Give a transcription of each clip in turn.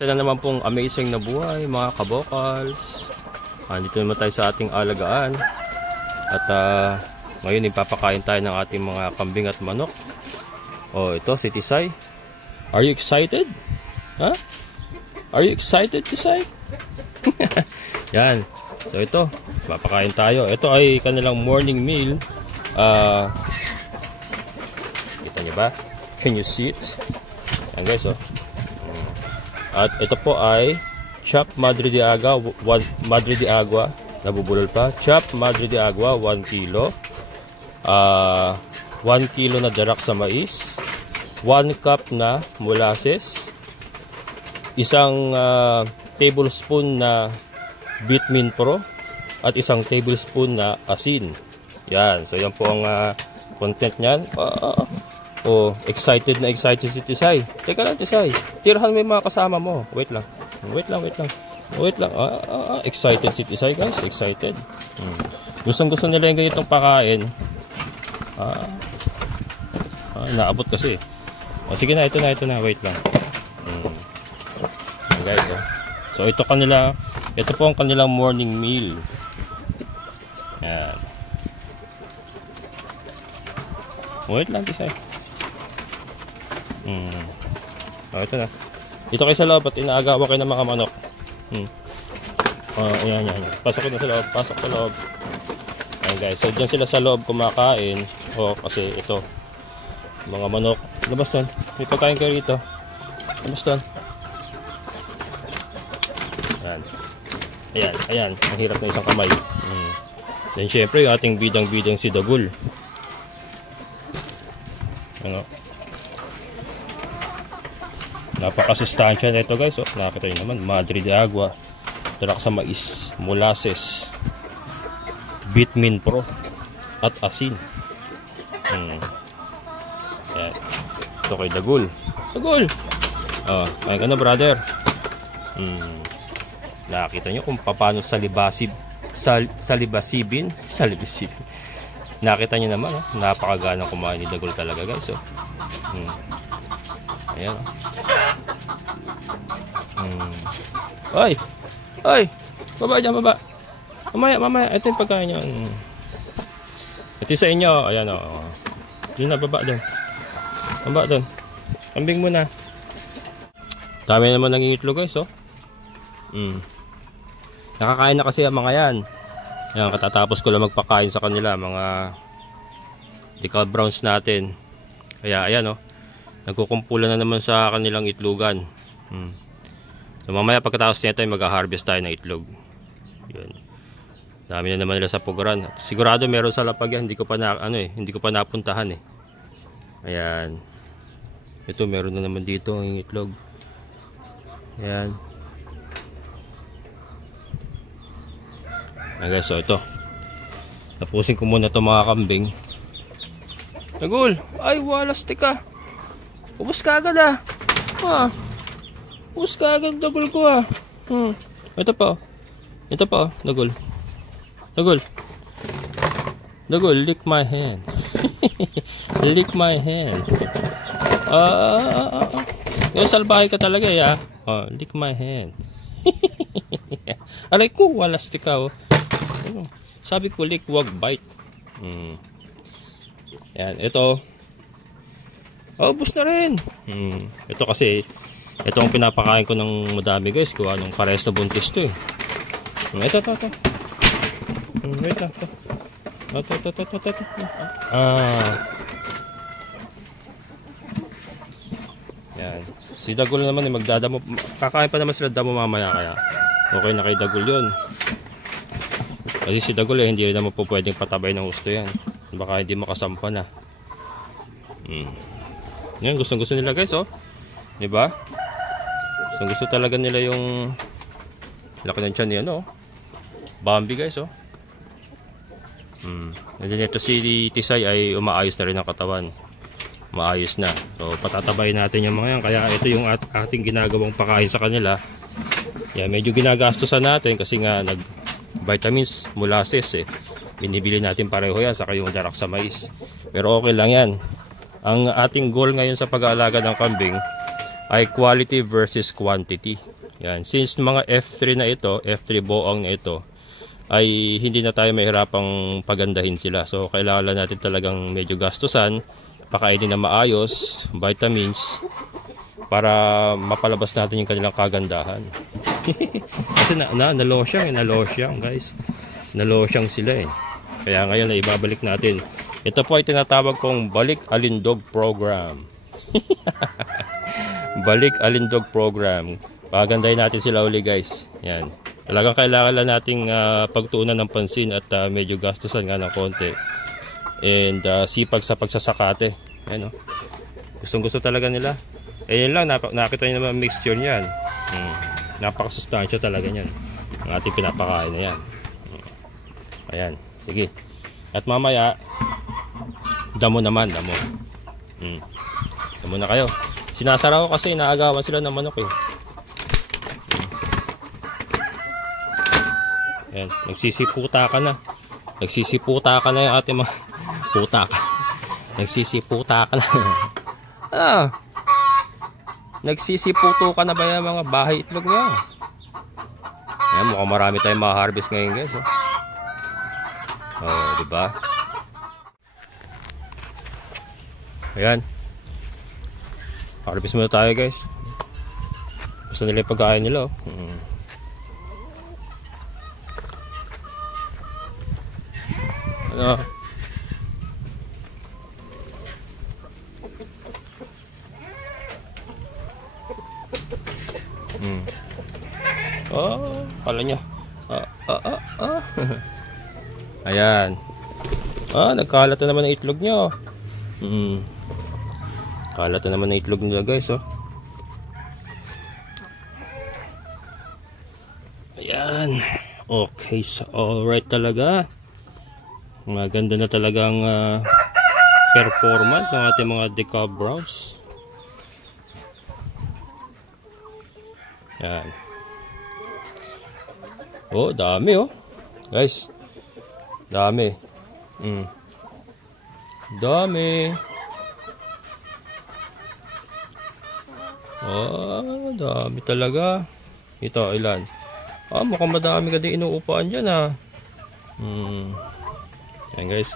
Ito na naman pong amazing na buhay mga kabokals. Dito naman tayo sa ating alagaan. At ngayon ipapakain tayo ng ating mga kambing at manok. Oh, ito si Tisay. Are you excited? Huh? Are you excited, Tisay? Yan. So ito, papakain tayo. Ito ay kanilang morning meal. Kita niyo ba? Can you see it? Yan guys, oh. At ito po ay chopped Madre de Agua, nabubulol pa. Chopped Madre de Agua, 1 kilo. 1 kilo na darak sa mais. 1 cup na molasses. Isang tablespoon na Bitmin Pro. At isang tablespoon na asin. Yan. So yan po ang content niyan. Oh, excited na excited si Tisay. Teka lang, Tisay. Tirahan mo yung mga kasama mo. Wait lang. Excited si Tisay, guys. Excited. Gusto nila yung ganitong pakain. Naabot kasi. Sige na, ito na. Wait lang. Guys, oh. So ito po ang kanilang morning meal. Yan. Wait lang, Tisay. Ito na. Dito kayo sa loob at inaagawa kayo ng mga manok. Ayan. Pasok na sa loob. Pasok sa loob. Ayan guys. So dyan sila sa loob kumakain. Kasi ito. Mga manok. Labas doon. May pagkain kayo rito. Labas doon. Ayan. Ang hirap na isang kamay. Then syempre yung ating bidang-bidang si Dagul. Ano? Napakasustansya na ito guys. Nakakita nyo naman. Madre de Agua, darak sa mais, molasses, Bitmin Pro, at asin. Yan. Ito kay Dagul. Dagul! Kain ka na, brother. Nakakita nyo kung paano salibasibin. Nakita nyo naman. Napakagana kumain ni Dagul talaga guys. Ayan. Ay! Baba dyan, baba. Mamaya. Ito yung pagkain nyo. Ito sa inyo. Ayan, o. Yun na, baba doon. Baba doon. Kambing muna. Dami naman nangingitlog guys, oh. Nakakain na kasi ang mga yan. Ayan, katatapos ko lang magpakain sa kanila. Mga decal browns natin. Kaya, ayan, oh. Nagkukumpulan na naman sa kanilang itlogan. So, mamaya pagkatapos nito ay mag-harvest tayo ng itlog. Yun. Dami na naman nila sa puguran. Sigurado meron sa lapag yan. Hindi ko pa napuntahan eh. Ayan. Ito meron na naman dito ang itlog. Ayan. Ayan guys, so ito. Tapusin ko muna ito mga kambing. Dagul! Ay, walas tika! Ubus ka agad Ubus ka agad, Dagul ko Ito pa, Dagul. Dagul, lick my hand. Lick my hand. Salbahay ka talaga lick my hand. Alay ko, walas tika Sabi ko lick, wag bite. Yan, ito. Ubus na rin. Ito kasi, ito ang pinapakain ko ng madami guys. Kuha nung parehas na buntis to eh. Ito. Wait lang. Ito. Yan. Si Dagul naman eh, magdadamo. Kakain pa naman sila damo mamaya kaya. Okay na kay Dagul yun. Kasi si Dagul eh, hindi rin naman po pwedeng patabay ng gusto yan. Baka hindi makasampa na. Yan, gusto nila guys, oh. Diba? Gusto talaga nila yung laki ng tiyan yan, oh. Bambi guys, oh. And then ito si Tisay ay umaayos na rin ang katawan. Maayos na. So patatabayin natin yung mga yan. Kaya ito yung ating ginagawang pakain sa kanila. Yan, medyo ginagastosan natin kasi nga vitamins, molasses eh. Binibili natin pareho yan, saka yung darak sa mais. Pero okay lang yan. Ang ating goal ngayon sa pag-aalaga ng kambing ay quality versus quantity. Yan, since mga F3 na ito, F3 boong na ito, ay hindi na tayo mahirapang pagandahin sila. So kailangan natin talagang medyo gastusan, pakainin na maayos, vitamins, para mapalabas natin yung kanilang kagandahan. Kasi nalosyang guys. Nalosyang sila eh. Kaya ngayon ay ibabalik natin. Ito po ay tinatawag kong Balik Alindog Program. Balik Alindog Program. Pagandahin natin sila uli guys. Yan. Talagang kailangan lang nating pagtuunan ng pansin at medyo gastusan nga ng konti. And sipag sa pagsasakate. Yan, oh. Gustong gusto talaga nila. Yun lang, nakita nyo naman mixture niyan. Napakasustansya talaga niyan. Ang ating pinapakain na yan. Ayan, sige. At mamaya, damo naman, damo. Damo na kayo. Sinasara ko kasi inaagawan sila ng manok eh. Ayan, nagsisiputa ka na. Nagsisiputa ka na yung ating mga puta ka. Nagsisiputa ka na. Nagsisiputo ka na ba yung mga bahay itlog niya? Ayan, mukhang marami tayong ma-harvest ngayon guys. Oh, diba? Ayan. Harvest muna tayo guys. Gusto nila yung pagkain nila oh. Ano? Oh, kala niya. Ayan. Nagkalat na naman ang itlog niyo. Kalat na naman ang itlog nila guys, oh. Ayan. Okay, so alright talaga. Maganda na talagang performance ng ating mga decal browns. Yan. Oh, dami oh. Guys. Dami. Dami. Oh, dami talaga. Ito, ilan? Mukhang madami ka din inuupaan dyan ah. Yan guys.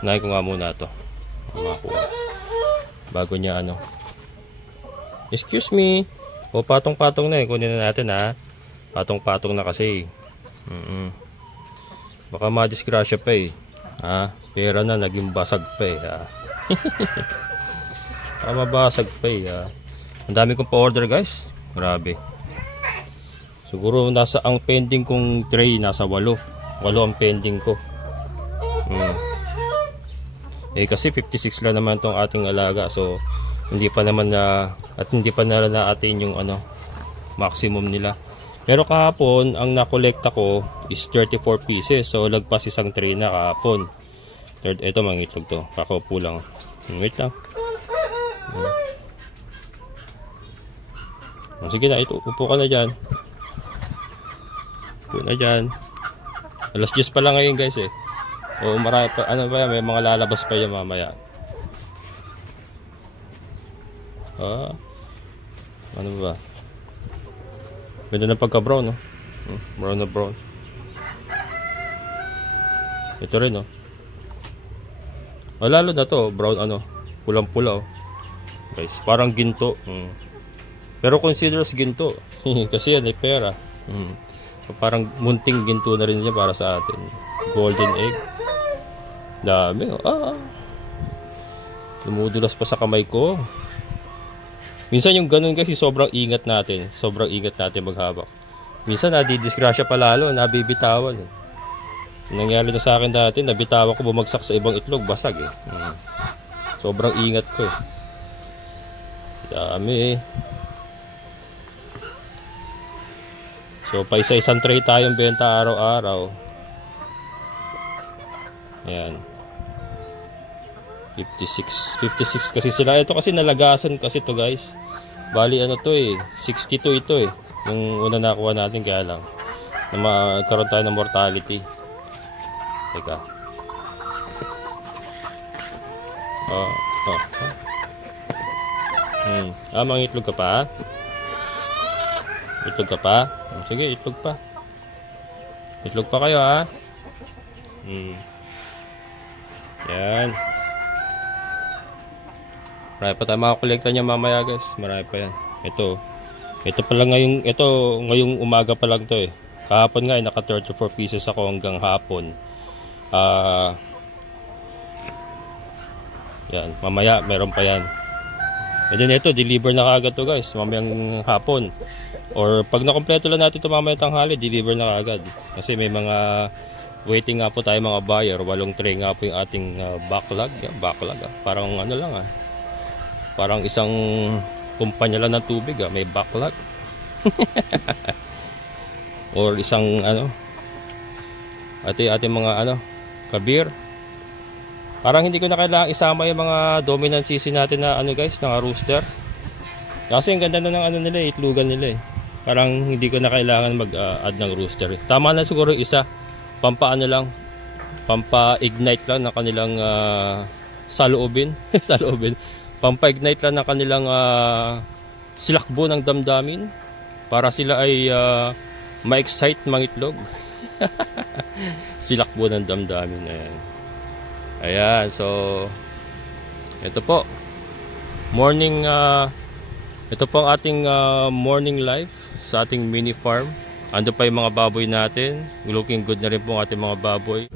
Unahin ko nga muna ito. Makuha. Bago niya ano. Excuse me. O, patong-patong na eh. Kunin na natin ha. Patong-patong na kasi. Baka madisgrasya pa eh. Pera na naging basag pa eh. Mabasag pa eh. Ang dami kong pa-order guys. Grabe. Siguro nasa ang pending kong tray nasa 8. 8 ang pending ko. Kasi 56 lang naman tong ating alaga. So hindi pa naman na hindi pa na natin yung ano maximum nila. Pero kahapon ang nakolekta ko is 34 pieces. So lagpas isang tray na kahapon. Ito mga itlog to. Kakaupo lang. Wait lang. Sige na, ito upo ka na dyan. Upo na dyan. Alas 10 pa lang ngayon guys eh. O marami pa, ano ba yan, may mga lalabas pa yan mamaya. Ano ba? Ganda ng pagka-brown, no? Brown na brown. Ito rin, no? Lalo na to, brown ano, pulang-pula, oh. Guys, parang ginto. Pero consider as ginto. Kasi yan, ay pera. So, parang munting ginto na rin niya para sa atin. Golden egg. Dami, oh. Lumudulas pa sa kamay ko. Minsan yung ganun kasi sobrang ingat natin. Sobrang ingat natin maghawak. Minsan nadidisgrasya pa lalo, nabibitawan. Nangyari na sa akin dati, nabitawan ko bumagsak sa ibang itlog, basag eh. Sobrang ingat ko eh. Dami eh. So pa isa-isang tray tayong benta araw-araw. Ayan. 56 kasi sila. Ito kasi nalagasan kasi to guys. Bali ano to eh, 62 ito eh. Yung una nakuha natin kaya lang na magkaroon tayo ng mortality. Teka. Mga itlog ka pa. Itlog ka pa? Sige, itlog pa. Itlog pa kayo ha. Yan. Marami pa tayo makakolekta niya mamaya guys. Marami pa yan. Ito pa lang ngayong umaga pa lang to eh. Kahapon nga naka 34 pieces ako hanggang hapon. Yan, mamaya meron pa yan. And then ito, deliver na kaagad to guys, mamayang hapon. Or pag nakompleto lang natin ito mamaya tanghali, deliver na kaagad. Kasi may mga waiting nga po tayo mga buyer. 8 tray nga po yung ating backlog. Backlog parang ano lang parang isang kumpanya lang ng tubig may backlog. Or isang ating mga kabir. Parang hindi ko na kailangang isama yung mga dominant sisi natin na guys, na rooster. Kasi ang ganda na ng nila, itlugan nila eh. Parang hindi ko na kailangan mag-add ng rooster. Tama na siguro yung isa, lang, pampa-ignite lang ng kanilang saloobin. Saloobin. Pampa-ignite lang ng kanilang silakbo ng damdamin para sila ay ma-excite mangitlog. Silakbo ng damdamin. Ayan, so ito po morning ito po ang ating morning life sa ating mini farm. Ando pa yung mga baboy natin, looking good na rin po ang ating mga baboy.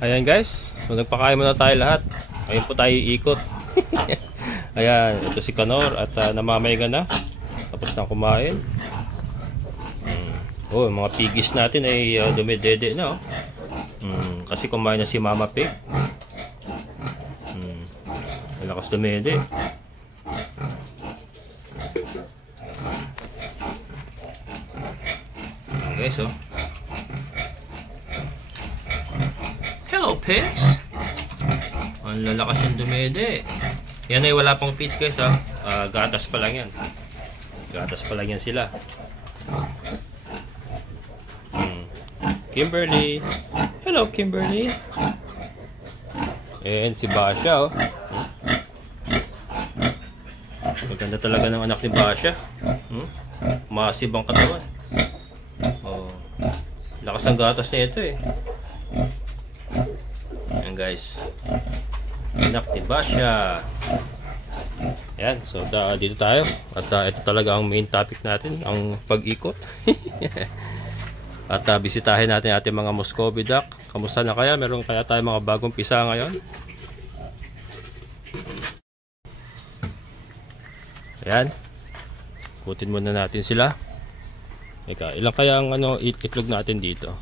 Ayan guys, so nagpakain muna tayo lahat. Ngayon po tayo iikot. Ayan, ito si Kanor at namamahinga na, tapos na kumain. Mga pigis natin ay dumidede na kasi kumain na si Mama Pig. Malakas dumede. Okay, so hello pigs. Ang lalakas yung dumede. Yan ay wala pang feeds guys gatas pa lang yan. Gatas pa lang yan sila. Kimberly. Hello Kimberly. And si Basha maganda talaga ng anak ni Basha. Massive ang katawan. Lakas ang gatas na ito eh. Ayan guys, anak ni Basha. Ayan, so dito tayo. At ito talaga ang main topic natin, ang pag-ikot. At bisitahin natin ating mga Muscovy duck. Kamusta na kaya? Meron kaya tayo mga bagong pisa ngayon? Ayan. Kutin muna natin sila. Eka, ilang kaya ang itlog natin dito?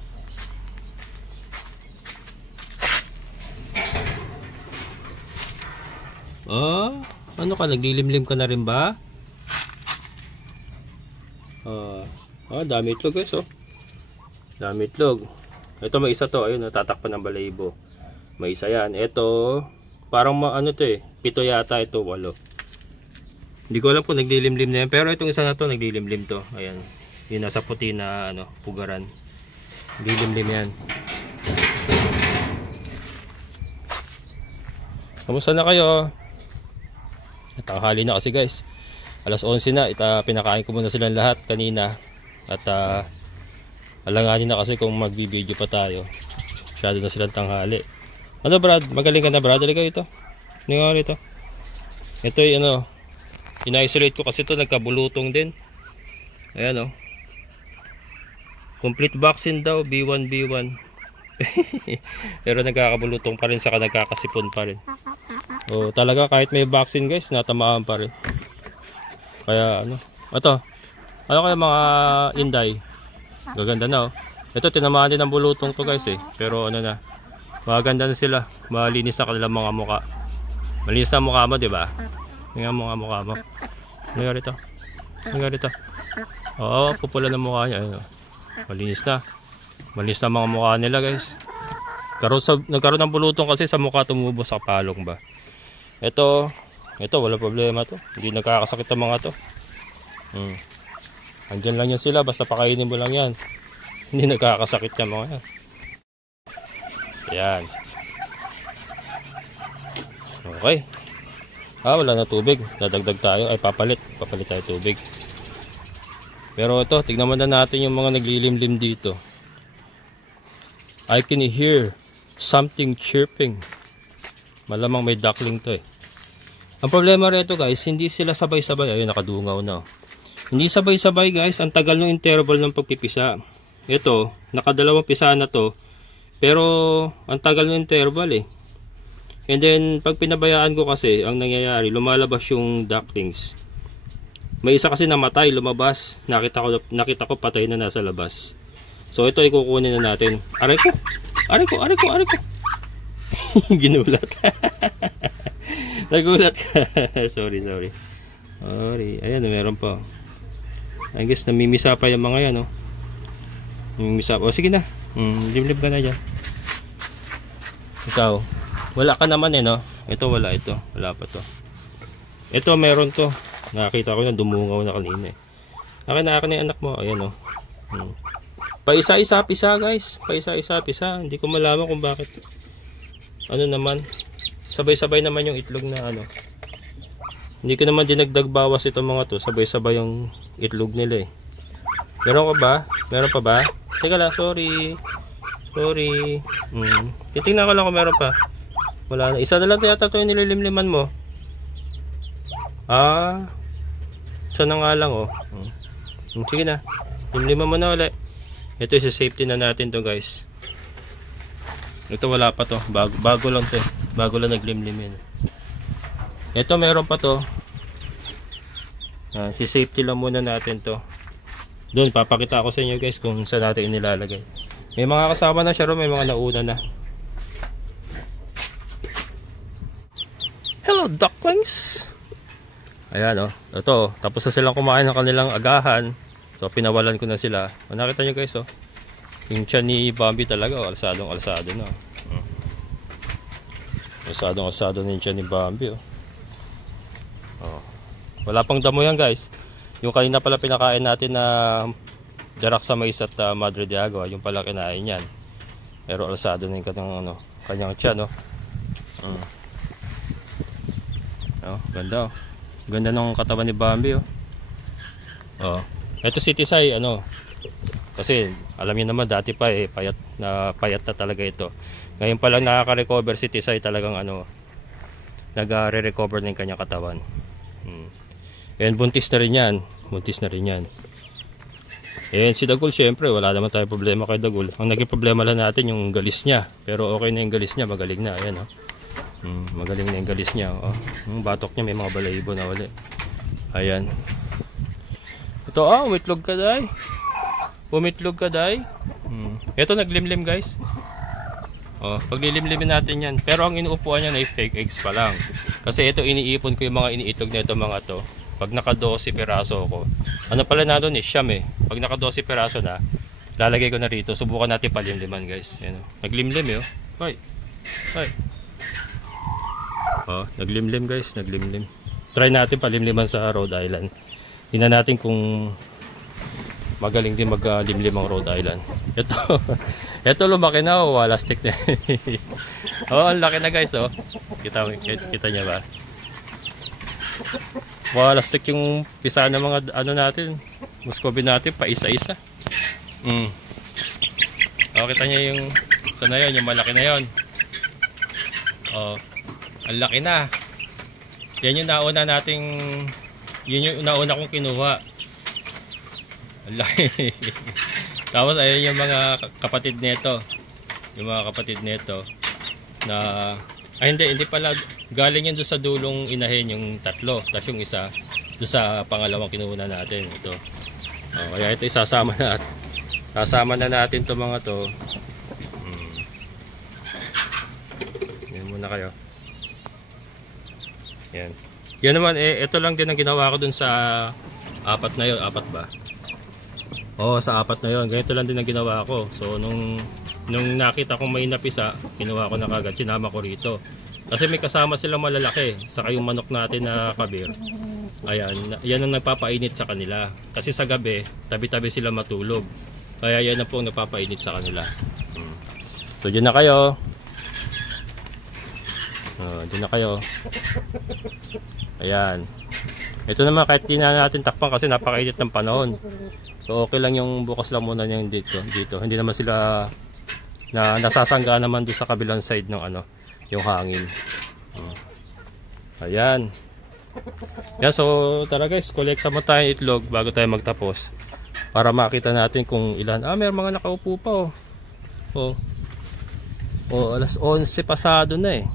Ano ka? Naglilimlim ka na rin ba? Dami itlog guys Dami itlog. Ito may isa to, ayun natatakpan ng balahibo. May isa yan. Ito parang to eh, 7 yata ito, 8. Hindi ko alam kung naglilimlim na yan, pero itong isa na to naglilimlim to. Ayan. Yung nasa puti na pugaran. Naglilimlim yan. Kamusta na kayo? Tanghali na kasi guys. Alas 11 na. Pinakain ko muna silang lahat kanina. At alanganin na kasi kung magbibideo pa tayo. Masyado na silang tanghali. Ano Brad? Magaling ka na Brad? Halika ito. Hindi nga rito. Ito yung ina-isolate ko kasi ito nagkabulutong din. Ayan complete vaccine daw, B1 pero nagkakabulutong pa rin, saka nagkakasipon pa rin. Talaga kahit may vaccine guys, natamaan pa rin. Kaya ito kaya mga inday, gaganda na ito, tinamaan din ang bulutong to guys pero na, maganda na sila, malinis na kanilang mga muka. Malinis na mukha mo, diba? Tingnan mo nga mukha mo. Tingnan rito. Pupula ng mukha niya. Malinis na. Malinis na mga mukha nila guys. Nagkaroon ng bulutong kasi sa mukha, tumubo sa palong ba. Ito wala problema to. Hindi nagkakasakit ang mga to. Andyan lang yan sila, basta pakainin mo lang yan. Hindi nagkakasakit yung mga yan. Ayan. Okay. Wala na tubig. Dadagdag tayo. Papalit tayo tubig. Pero ito, tignan muna natin yung mga naglilimlim dito. I can hear something chirping. Malamang may duckling to eh. Ang problema rito guys, hindi sila sabay-sabay. Ayun, nakadungaw na. Hindi sabay-sabay guys, ang tagal ng interval ng pagpipisa. Ito, nakadalawang pisa na to. Pero, ang tagal ng interval eh. And then, pag pinabayaan ko kasi, ang nangyayari, lumalabas yung ducklings. May isa kasi namatay, lumabas. Nakita ko patay na nasa labas. So, ito ay kukunin na natin. Aray ko! Ginulat. Nagulat ka. Sorry. Ayan, meron pa. I guess, namimisa pa yung mga yan, no? Namimisa pa. O, sige na. Limlib ka na dyan. Ikaw. Wala ka naman eh, no? Ito, wala ito. Wala pa to. Ito, meron to. Nakakita ko na, dumungaw na kanina eh. Akin na yung anak mo. Ayan, no? Paisa-isa pisa, guys. Paisa-isa pisa. Hindi ko malaman kung bakit. Ano naman. Sabay-sabay naman yung itlog na ano. Hindi ko naman dinagdag bawas itong mga to. Sabay-sabay yung itlog nila eh. Meron ka ba? Meron pa ba? Teka lang, sorry. Titingnan ko lang kung meron pa. Wala na. Isa na lang yata ito yung nililimliman mo. Isa na nga lang oh. Sige na. Limliman mo na ulit. Ito yung safety na natin to guys. Ito wala pa to. Bago lang to. Bago lang naglimlimin. Ito meron pa to. Si safety lang muna natin to. Doon papakita ko sa inyo guys kung saan natin inilalagay. May mga kasama na siya ro, may mga nauna na. Hello ducklings. Ayan oh. Ito, tapos na silang kumain ng kanilang agahan. So pinawalan ko na sila. Nakita nyo guys oh. Yung tiyan ni Bambi talaga oh, alsado na. Alsado na yung tiyan ni Bambi oh. Wala pang damo yan guys. Yung kanina pala pinakain natin na Daraxa Mais at Madre de Agua, yung pala kinain yan. Pero alsado na yung kanyang tiyan oh. Ganda oh. Ganda ng katawan ni Bambi oh. Ito si Tisay kasi alam niyo naman dati pa eh payat na talaga ito. Ngayon pa lang nakaka-recover si Tisay, talagang nag-re-recover na yung kanyang katawan. And buntis na rin yan. And si Dagul syempre wala naman tayong problema kay Dagul. Ang naging problema lang natin yung galis niya. Pero okay na yung galis niya, magaling na. Ayan oh. Magaling na yung galis niya yung batok niya may mga balahibo na ulit. Ayan. Ito umitlog ka day. Ito naglimlim guys. Paglilimlimin natin yan. Pero ang inuupuan niya ay fake eggs pa lang. Kasi ito iniipon ko yung mga iniitlog na ito mga to. Pag naka 12 piraso ko. Ano pala na doon siyam eh. Pag naka 12 piraso na, lalagay ko na rito. Subukan natin palimliman guys. Ayan, naglimlim Hoy. Naglimlim guys, Try natin palimliman sa Rhode Island. Tingnan natin kung magaling din maglimlim ang Rhode Island. Ito lumaki na wala stick na. Ang laki na guys Kita niya ba? Wala stick yung pisa ng mga natin. Muscovy natin pa isa-isa. Kita niya yung sana yun, yung malaki na yun. Ang laki na. Yan yung nauna nating yun yung nauna kong kinuha. Ang laki. Tapos ayun yung mga kapatid nito. Yung mga kapatid nito na hindi pala galing yun doon sa dulong inahin yung tatlo. Tapos yung isa doon sa pangalawang kinuha natin ito. Kaya ito isasama na. Sasama na natin 'to mga to. Yan muna kayo. Yan. Yan naman ito lang din ang ginawa ko dun sa apat na yun, apat ba? Sa apat na yun, ganito lang din ang ginawa ko. So nung nakita kong may napisa, kinuha ko na kagad, sinama ko rito. Kasi may kasama silang malalaki, saka yung manok natin na kabir. Ayan, yan ang nagpapainit sa kanila. Kasi sa gabi, tabi-tabi sila matulog. Kaya yan na po ang nagpapainit sa kanila. So dyan na kayo. Dyan na kayo. Ayan. Ito naman kahit di na natin takpan kasi napakainit ng panahon. So okay lang yung bukas lang muna niyan dito. Hindi naman sila nasasangga naman doon sa kabilang side ng ano, yung hangin. Ayan. Yan, so tara guys, kolekta mo tayo itlog bago tayo magtapos. Para makita natin kung ilan. May mga nakaupo pa oh. Alas 11 pasado na eh.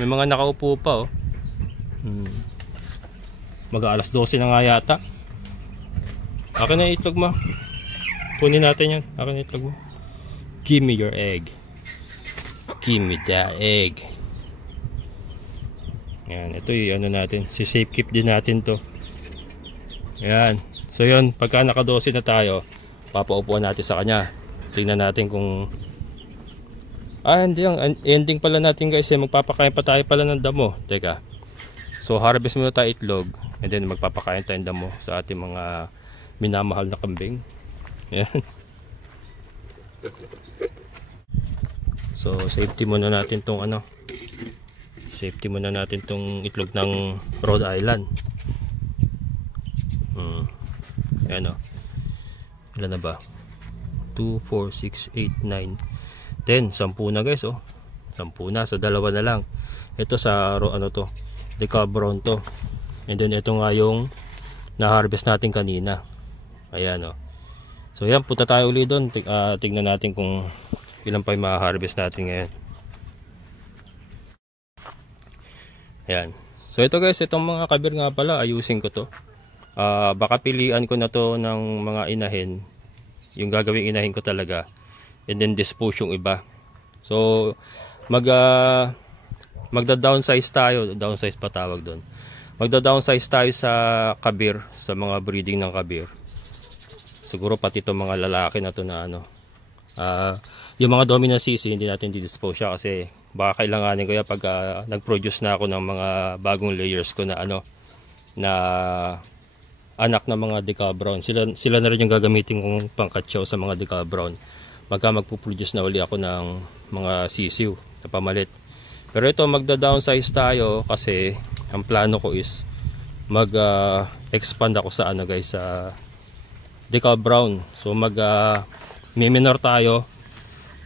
May mga nakaupo pa oh. Mag-alas 12 na nga yata. Akin na itlog mo. Kunin natin yan. Akin na itlog mo. Give me your egg. Give me that egg. Yan, ito yung ano natin. Si safe keep din natin to. Yan. So yun, pagka naka 12 na tayo, papaupuan natin sa kanya. Tingnan natin kung hindi, ang ending pala natin guys, magpapakain pa tayo pala ng damo. Teka. So harvest muna tayo itlog, and then magpapakain tayo ng damo sa ating mga minamahal na kambing. Ayan. So safety muna natin tong ano. Safety muna natin tong itlog ng Rhode Island. Ayan o. Ilan na ba? 2, 4, 6, 8, 9, 10. 10 na guys oh. 10 na. So dalawa na lang. Ito sa ano to, decal brown to. And then ito nga yung na-harvest natin kanina. Ayan o. So yan, punta tayo ulit doon. Tignan natin kung ilan pa yung ma-harvest natin ngayon. Ayan. So ito guys, itong mga kabir nga pala, ayusin ko to. Baka pilian ko na to ng mga inahin. Yung gagawing inahin ko talaga. And then dispose yung iba. So magda-downsize tayo. Downsize pa tawag doon. Magda-downsize tayo sa kabir, sa mga breeding ng kabir. Siguro pati itong mga lalaki na to na ano. Yung mga dominant sisi, hindi natin di-dispose siya kasi baka kailanganin ko yan pag nag-produce na ako ng mga bagong layers ko na ano, na anak ng mga decal brown. Sila na rin yung gagamitin kong pangkatsaw sa mga decal brown. Pagka magpo-produce na uli ako ng mga sisiw na pamalit. Pero ito, magda-downsize tayo kasi ang plano ko is mag-expand ako sa ano guys, sa decal brown. So mag-minor tayo.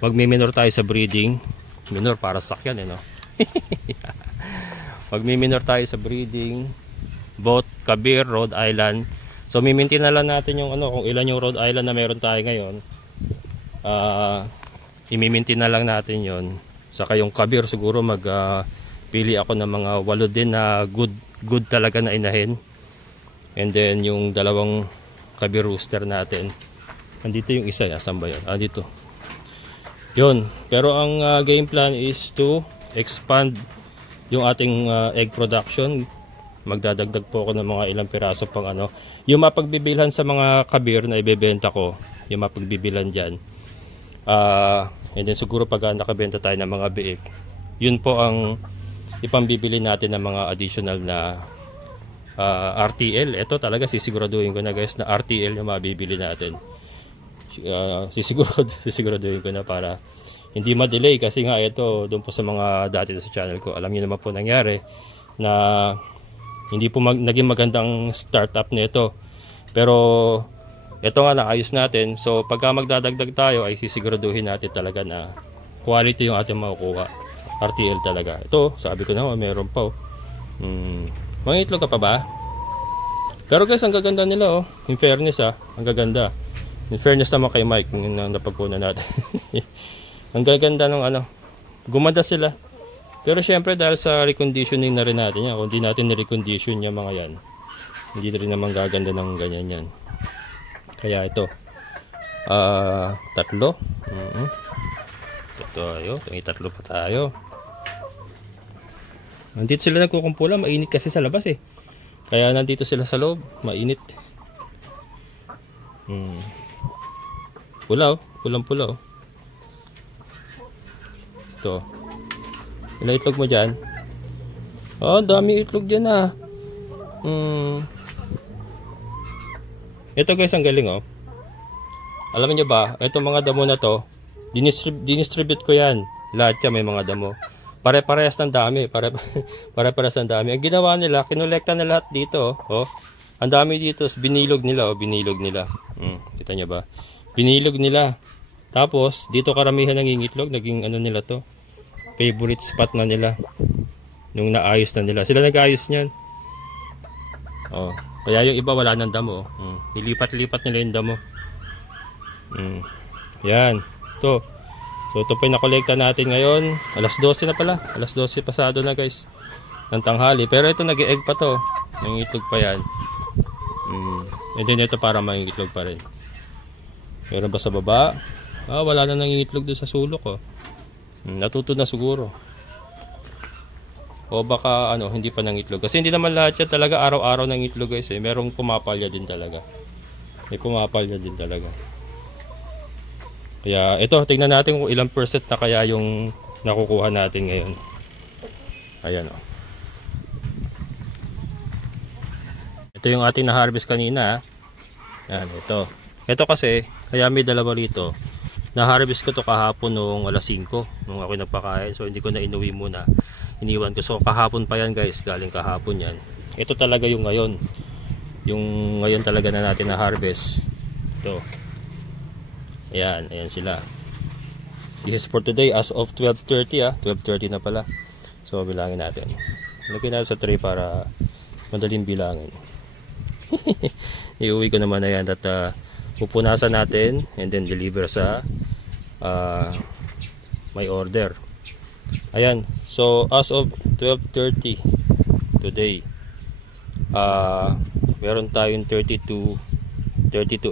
Mag-minor tayo sa breeding. Minor para sakyan no. Mag-minor tayo sa breeding. Both Kabir, Rhode Island. So mimintin na lang natin yung ano, kung ilan yung Rhode Island na meron tayo ngayon. Imimintin na lang natin yon. Saka yung Kabir siguro pili ako ng mga 8 din na good talaga na inahin. And then yung dalawang Kabir rooster natin. Andito yung isa, asan ba yun? Dito. Yun. Pero ang game plan is to expand yung ating egg production. Magdadagdag po ako ng mga ilang piraso pang ano. Yung mapagbibilhan sa mga Kabir na ibebenta ko, yung mapagbibilhan dyan. And then siguro pag nakabenta tayo ng mga biik, yun po ang ipambibili natin ng mga additional na RTL. Ito talaga sisiguraduhin ko na guys na RTL yung mabibili natin. Sisiguraduhin ko na para hindi ma-delay kasi nga ito doon po sa mga dati sa channel ko. Alam niyo naman po nangyari na hindi po naging magandang startup nito. Pero ito nga naayos natin. So pagka magdadagdag tayo ay sisiguraduhin natin talaga na quality yung ating makukuha. RTL talaga. Ito, sabi ko na meron pa oh. Mga itlog ka pa ba? Pero guys, ang gaganda nila oh. In fairness ang gaganda. In fairness naman kay Mike, yung napagpunan natin. Ang gaganda ng ano. Gumanda sila. Pero syempre dahil sa reconditioning na rin natin yan. Kung di natin na-recondition yung mga yan, hindi rin naman gaganda ng ganyan yan. Kaya ito. 3. Ito tayo. May 3 pa tayo. Nandito sila nagkukumpula. Mainit kasi sa labas eh. Kaya nandito sila sa loob. Mainit. Pula oh. Pulang-pula oh. Ito. Ilang itlog mo dyan? Dami itlog dyan Ito guys, ang galing oh. Alam niyo ba, itong mga damo na to, dinistribute ko yan. Lahat yan may mga damo. Pare-parehas ng dami. Pare-parehas ng dami. Ang ginawa nila, kinolekta na lahat dito oh. Ang dami dito, binilog nila, oh, binilog nila. Kita niyo ba? Binilog nila. Tapos, dito karamihan nangingitlog, naging ano nila to. Favorite spot na nila. Nung naayos na nila. Sila nag-ayos niyan. Oh, kaya yung iba wala nang damo. Nilipat-lipat nila yung damo. Yan. Ito. So, ito po yung nakolekta natin ngayon. Alas 12 na pala. Alas 12 pasado na guys. Ng tanghali. Pero ito nag-e-egg pa to. Nangitlog pa yan. And then ito para mangitlog pa rin. Meron ba sa baba? Wala na nangitlog doon sa sulok, oh. Natuto na siguro. O baka ano, hindi pa nangitlog. Kasi hindi naman lahat yan talaga araw-araw nangitlog guys eh. Merong pumapalya din talaga. May pumapalya din talaga. Kaya ito, tingnan natin kung ilang percent na kaya yung nakukuha natin ngayon. Ayan, oh. Ito yung ating na-harvest kanina. Yan, ito. Ito kasi, kaya may dalawa rito. Na-harvest ko to kahapon noong alas 5. Nung ako nagpakain. So, hindi ko na inuwi muna. Iniwan ko. So, kahapon pa yan guys. Galing kahapon yan. Ito talaga yung ngayon. Yung ngayon talaga na natin na-harvest. Ito. Ayan. Ayan sila. This is for today as of 12:30 12:30 na pala. So, bilangin natin. Lagyan natin sa tray para madaling bilangin. Iuwi ko naman na yan at pupunasan natin and then deliver sa may order. Ayan, so as of 12:30 today, meron tayong 32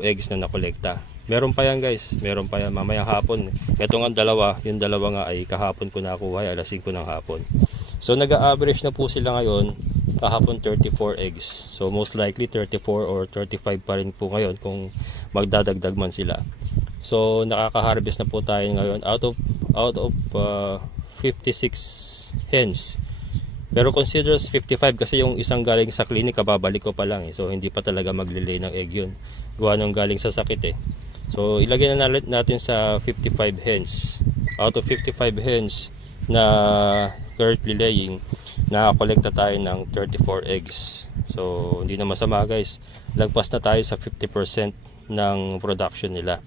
eggs na nakolekta. Meron pa yan guys, meron pa yan mamaya hapon. Ito nga dalawa, yung dalawa nga ay kahapon ko nakuha, alas 5 ng hapon. So nag-a-average na po sila ngayon, kahapon 34 eggs. So most likely 34 or 35 pa rin po ngayon kung magdadagdag man sila. So nakaka-harvest na po tayo ngayon out of 56 hens. Pero consider 55 kasi yung isang galing sa clinic kababalik ko pa lang eh. So hindi pa talaga maglilay ng egg yun. Gawa nung galing sa sakit eh. So ilagay na natin sa 55 hens. Out of 55 hens na currently laying, nakakolekta tayo ng 34 eggs. So hindi na masama guys. Lagpas na tayo sa 50% ng production nila.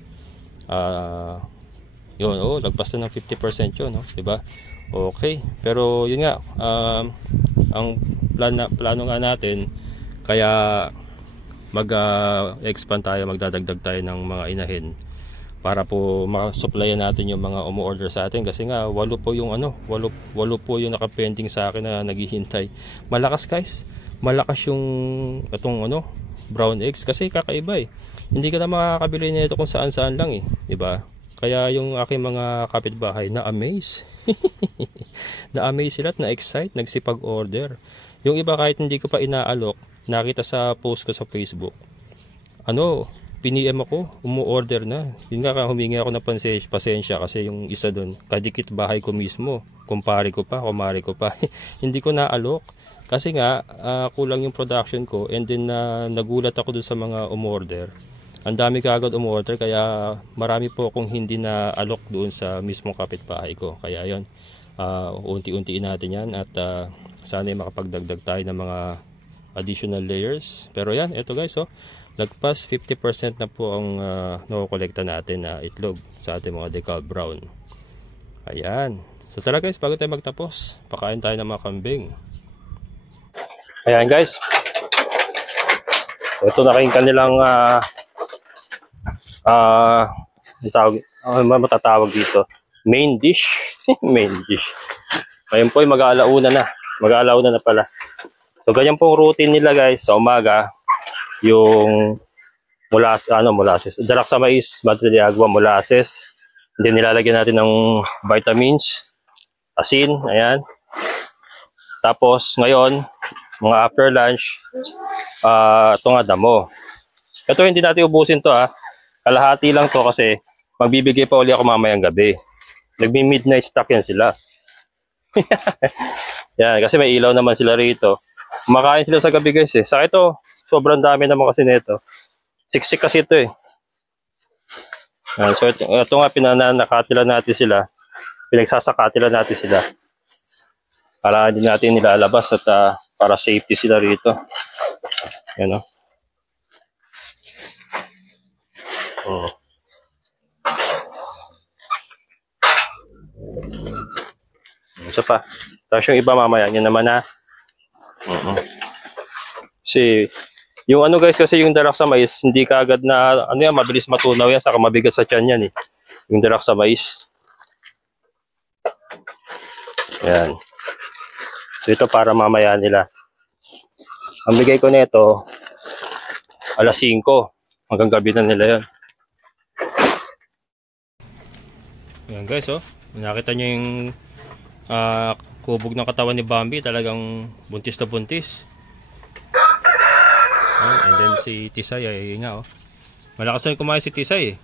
Yun, lagpas na ng 50% yun, no? Diba? Okay, pero yun nga, ang plano nga natin, kaya mag-expand tayo, magdadagdag tayo ng mga inahin para po ma-supplyan natin yung mga umu-order sa atin. Kasi nga 8 po yung po yung nakapending sa akin na naghihintay. Malakas guys, malakas yung itong brown eggs kasi kakaiba eh. Hindi ka na makakabili nito kung saan-saan lang eh, di ba? Kaya yung aking mga kapitbahay na-amaze. Na-amaze sila at na-excite, nagsipag-order. Yung iba kahit hindi ko pa inaalok, nakita sa post ko sa Facebook. PNM ako, umu-order na. Yun nga, humingi ako ng pasensya kasi yung isa doon, kadikit bahay ko mismo. Kumari ko pa. Hindi ko naalok. Kasi nga, kulang yung production ko and then nagulat ako doon sa mga umorder. Ang dami kaagad umorder kaya marami po akong hindi na alok doon sa mismong kapitbahay ko. Kaya yon, unti-untiin natin yan at sana makapagdagdag tayo ng mga additional layers. Pero yan, eto guys, lagpas 50% na po ang nakukolekta natin na itlog sa ating mga decal brown. Ayan. So tara guys, bago tayo magtapos, pakain tayo ng mga kambing. Ayan guys, ito na kayong kanilang matatawag dito, main dish. Main dish. Ngayon po ay mag-aalauna na pala. So ganyan pong routine nila guys sa umaga. Yung molasses, dalak sa mais, madre de agua, molasses. Hindi nilalagyan natin ng vitamins, asin, ayan. Tapos ngayon, mga after lunch, ito nga damo. Ito hindi natin ubusin to kalahati lang to kasi magbibigay pa uli ako mamayang gabi. Nagmi-midnight stock yan sila. Yan, kasi may ilaw naman sila rito. Kumakain sila sa gabi guys eh. Sa ito, sobrang dami naman kasi nito. Siksik kasi ito eh. So ito nga pinanakatilan natin sila. Pinagsasakatilan natin sila. Para hindi natin nilalabas at para safety sila rito. Yan Oh. Isa pa. Tapos yung iba mamaya nyo naman ha. Kasi yung ano guys, kasi yung darak sa mais, hindi kaagad na ano yan, mabilis matunaw yan, saka mabigat sa tiyan yan eh. Yung darak sa mais. Yan. So ito para mamaya nila. Ang bigay ko nito, alas 5. Hanggang gabi na nila yan. Yan guys, oh. Nakita nyo yung kubog ng katawan ni Bambi. Talagang buntis na buntis. And then si Tisay, ay nga, oh. Malakas na kumain si Tisay eh.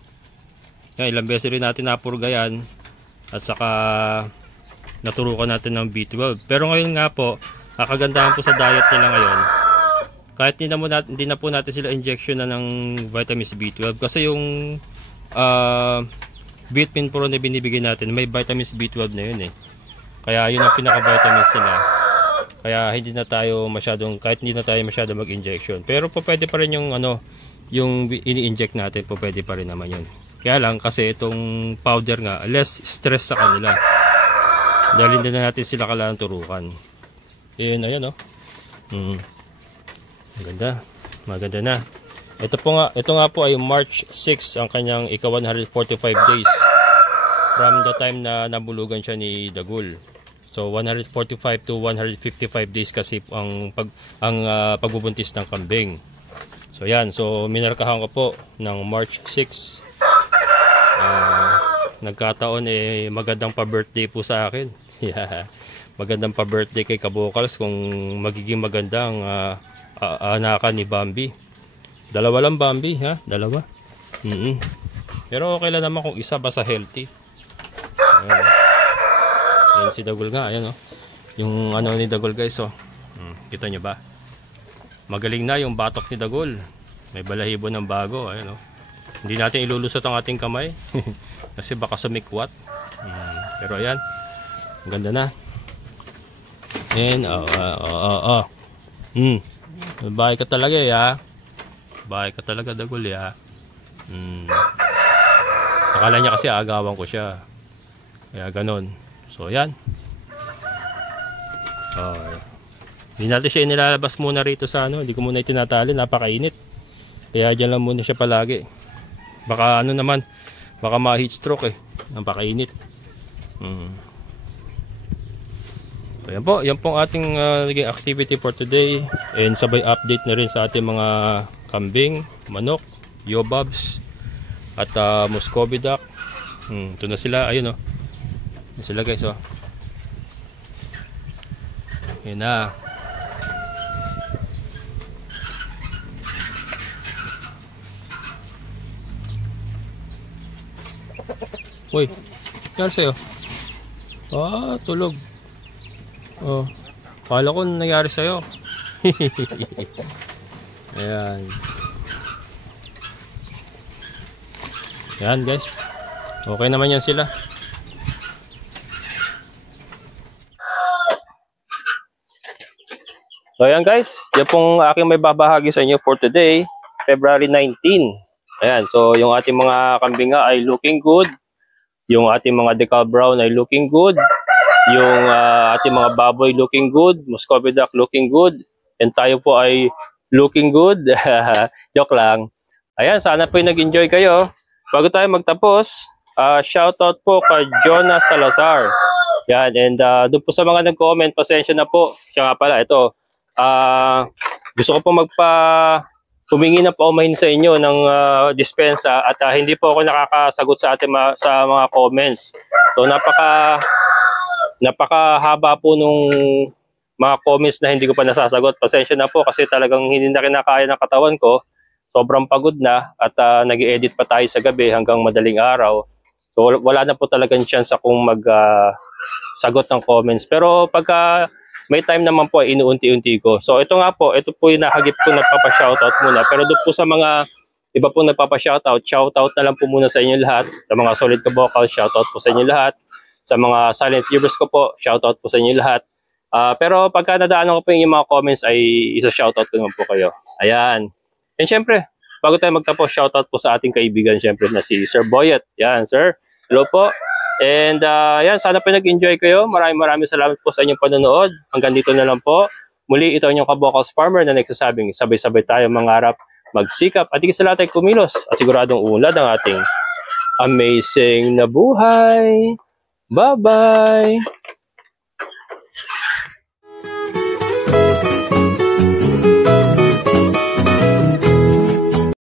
Yan, ilang beses rin natin napurga yan. At saka naturukan natin ng B12. Pero ngayon nga po, kakagandahan po sa diet nila ngayon. Kahit hindi na po natin sila injection na ng vitamins B12. Kasi yung Vitamin Pro na binibigay natin, may vitamins B12 na yun eh. Kaya yun ang pinaka-vitamins nila. Kaya hindi na tayo masyadong, kahit hindi na tayo masyadong mag-injection. Pero po pwede pa rin yung ano, yung ini-inject natin, po pwede pa rin naman yun. Kaya lang kasi itong powder nga, less stress sa kanila. Dahil hindi na natin sila kailangan turukan. Yun, ayan oh. Maganda. Maganda na. Ito nga po ay March 6 ang kanyang ika-145 days from the time na nabulugan siya ni Dagul. So 145 to 155 days kasi ang pagbubuntis ng kambing. So yan, so minarkahan ko po ng March 6. Nagkataon eh magandang pa-birthday po sa akin. Yeah. Magandang pa-birthday kay Kabokals kung magiging magandang anakan ni Bambi. Dalawa lang Bambi, ha? Dalawa. Pero okay lang naman kung isa basta healthy. Ayan. Ayan si Dagul nga, ayan oh. Yung ano ni Dagul guys oh. Kita nyo ba? Magaling na yung batok ni Dagul. May balahibo ng bago, ayan oh. Hindi natin ilulusot ang ating kamay. Kasi baka sumikwat. Pero ayan. Ang ganda na. And bahay ka talaga eh ha. Bahay ka talaga Dagul ya. Akala niya kasi agawan ko siya. Kaya ganon. So yan. Hindi natin siya inilalabas muna rito sa ano. Hindi ko muna itinatali. Napakainit. Kaya dyan lang muna siya palagi. Baka ano naman. Baka ma-heat stroke eh. Napakainit. So yan po. Yan po ang ating activity for today. And sabay update na rin sa ating mga kambing, manok, yobabs at Muscovy duck. Ito na sila, ayun oh. Yan sila guys oh. Yan na. Uy, yan sa'yo. Tulog. Oh, kala ko nangyari sa'yo. Ayan. Yan guys. Okay naman yan sila. So ayan guys. Yan pong aking may babahagi sa inyo for today. February 19. Ayan. So yung ating mga kambing nga ay looking good. Yung ating mga decal brown ay looking good. Yung ating mga baboy looking good. Muscovy duck looking good. And tayo po ay looking good. Joke lang. Ayan, sana po nag-enjoy kayo. Bago tayo magtapos, shoutout po kay Jonas Salazar. Yan, and doon po sa mga nag-comment, pasensya na po. Siya nga pala, ito. Gusto ko po humingi na po umahin sa inyo ng dispensa at hindi po ako nakakasagot sa mga comments. So napakahaba po nung mga comments na hindi ko pa nasasagot. Pasensya na po kasi talagang hindi na kinakaya ng katawan ko. Sobrang pagod na at nag-i-edit pa tayo sa gabi hanggang madaling araw. So wala na po talagang chance akong sagot ng comments. Pero pagka may time naman po, inuunti-unti ko. So ito nga po, ito po yung nahagip ko nagpapa-shoutout muna. Pero doon po sa mga iba po nagpapa-shoutout, shoutout na lang po muna sa inyo lahat. Sa mga solid kabokal, shoutout po sa inyo lahat. Sa mga silent viewers ko po, shoutout po sa inyo lahat. Pero pagka nadaanan ko po yung mga comments ay isa-shoutout ko naman po kayo. Ayan. And syempre, bago tayo magtapos, shoutout po sa ating kaibigan syempre na si Sir Boyet. Yan, sir. Hello po. And yan, sana po nag-enjoy kayo. Maraming salamat po sa inyong panonood. Hanggang dito na lang po. Muli, ito inyong kabokals farmer na nagsasabing sabay-sabay tayo mangarap, magsikap at higit sa lahat ay kumilos at siguradong unlad ang ating amazing na buhay. Bye-bye!